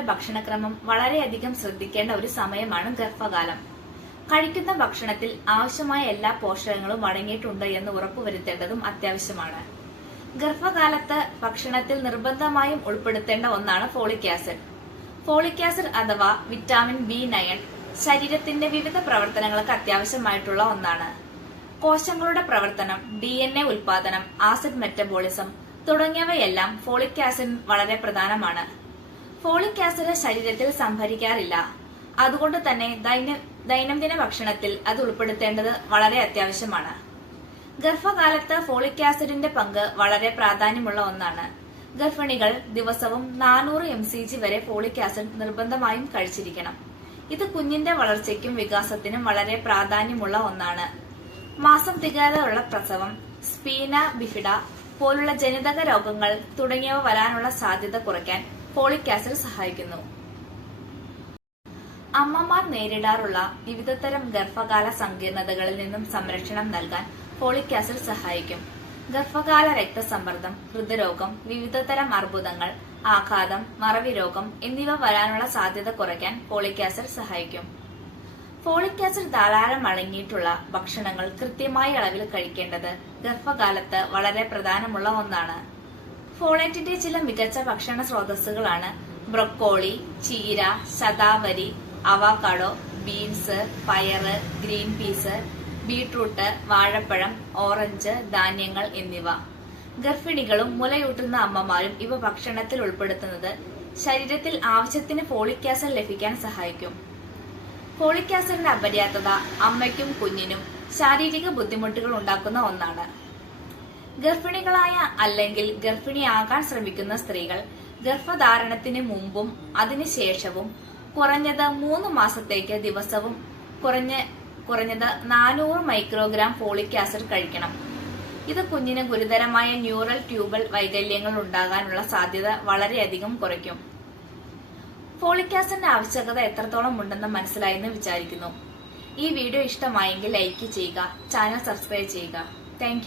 ഭക്ഷണക്രമം വളരെയധികം ശ്രദ്ധിക്കേണ്ട ഒരു സമയമാണ് ഗർഭകാലം. കഴിക്കുന്ന ഭക്ഷണത്തിൽ ആവശ്യമായ എല്ലാ പോഷകങ്ങളും അടങ്ങിയിട്ടുണ്ട് എന്ന് ഉറപ്പുവരുത്തേണ്ടതും അത്യാവശ്യമാണ്. ഗർഭകാലത്ത് ഭക്ഷണത്തിൽ നിർബന്ധമായും ഉൾപ്പെടുത്തേണ്ട ഒന്നാണ് ഫോളിക് ആസിഡ്. ഫോളിക് ആസിഡ് അഥവാ വിറ്റാമിൻ ബി നയൻ ശരീരത്തിന്റെ വിവിധ പ്രവർത്തനങ്ങൾക്ക് അത്യാവശ്യമായിട്ടുള്ള ഒന്നാണ്. കോശങ്ങളുടെ പ്രവർത്തനം ഡി എൻ എ ഉൽപാദനം ആസിഡ് മെറ്റബോളിസം തുടങ്ങിയവയെല്ലാം ഫോളിക് ആസിഡ് വളരെ പ്രധാനമാണ്. ഫോളിക് ആസിഡ് ശരീരത്തിൽ സംഭരിക്കാറില്ല. അതുകൊണ്ട് തന്നെ ദൈനംദിന ഭക്ഷണത്തിൽ അത് ഉൾപ്പെടുത്തേണ്ടത് വളരെ അത്യാവശ്യമാണ്. ഗർഭകാലത്ത് ഫോളിക് ആസിഡിന്റെ പങ്ക് വളരെ പ്രാധാന്യമുള്ള ഒന്നാണ്. ഗർഭിണികൾ ദിവസവും നാനൂറ് എം സി ജി വരെ ഫോളിക് ആസിഡ് നിർബന്ധമായും കഴിച്ചിരിക്കണം. ഇത് കുഞ്ഞിന്റെ വളർച്ചയ്ക്കും വികാസത്തിനും വളരെ പ്രാധാന്യമുള്ള ഒന്നാണ്. മാസം തികയാതെയുള്ള പ്രസവം സ്പീന ബിഫിഡ പോലുള്ള ജനിതക രോഗങ്ങൾ തുടങ്ങിയവ വരാനുള്ള സാധ്യത കുറയ്ക്കാൻ ഫോളിക് ആസിഡ് സഹായിക്കുന്നു. അമ്മമാർ നേരിടാറുള്ള വിവിധതരം ഗർഭകാല സങ്കീർണതകളിൽ നിന്നും സംരക്ഷണം നൽകാൻ ഫോളിക് ആസിഡ് സഹായിക്കും. ഗർഭകാല രക്തസമ്മർദ്ദം ഹൃദ്രോഗം വിവിധതരം അർബുദങ്ങൾ ആഘാതം മറവി രോഗം എന്നിവ വരാനുള്ള സാധ്യത കുറയ്ക്കാൻ ഫോളിക് ആസിഡ് സഹായിക്കും. ഫോളിക് ആസിഡ് ധാരാളം അടങ്ങിയിട്ടുള്ള ഭക്ഷണങ്ങൾ കൃത്യമായ അളവിൽ കഴിക്കേണ്ടത് ഗർഭകാലത്ത് വളരെ പ്രധാനമുള്ള ഒന്നാണ്. ഫോളേറ്റിന്റെ ചില മികച്ച ഭക്ഷണ സ്രോതസ്സുകളാണ് ബ്രൊക്കോളി ചീര ശതാവരി അവാക്കാഡോ ബീൻസ് പയറ് ഗ്രീൻ പീസ് ബീട്രൂട്ട് വാഴപ്പഴം ഓറഞ്ച് ധാന്യങ്ങൾ എന്നിവ. ഗർഭിണികളും മുലയൂട്ടുന്ന അമ്മമാരും ഇവ ഭക്ഷണത്തിൽ ഉൾപ്പെടുത്തുന്നത് ശരീരത്തിൽ ആവശ്യത്തിന് ഫോളിക് ആസിഡ് ലഭിക്കാൻ സഹായിക്കും. ഫോളിക് ആസിഡിന്റെ അപര്യാപ്തത അമ്മയ്ക്കും കുഞ്ഞിനും ശാരീരിക ബുദ്ധിമുട്ടുകൾ ഉണ്ടാക്കുന്ന ഒന്നാണ്. ഗർഭിണികളായ അല്ലെങ്കിൽ ഗർഭിണിയാകാൻ ശ്രമിക്കുന്ന സ്ത്രീകൾ ഗർഭധാരണത്തിന് മുമ്പും അതിനുശേഷവും കുറഞ്ഞത് മൂന്ന് മാസത്തേക്ക് ദിവസവും കുറഞ്ഞ കുറഞ്ഞത് നാനൂറ് മൈക്രോഗ്രാം ഫോളിക് ആസിഡ് കഴിക്കണം. ഇത് കുഞ്ഞിന് ഗുരുതരമായ ന്യൂറൽ ട്യൂബൽ വൈകല്യങ്ങൾ ഉണ്ടാകാനുള്ള സാധ്യത വളരെയധികം കുറയ്ക്കും. ഫോളിക് ആസിഡിന്റെ ആവശ്യകത എത്രത്തോളം ഉണ്ടെന്ന് മനസ്സിലായെന്ന് വിചാരിക്കുന്നു. ഈ വീഡിയോ ഇഷ്ടമായെങ്കിൽ ലൈക്ക് ചെയ്യുക ചാനൽ സബ്സ്ക്രൈബ് ചെയ്യുക. താങ്ക്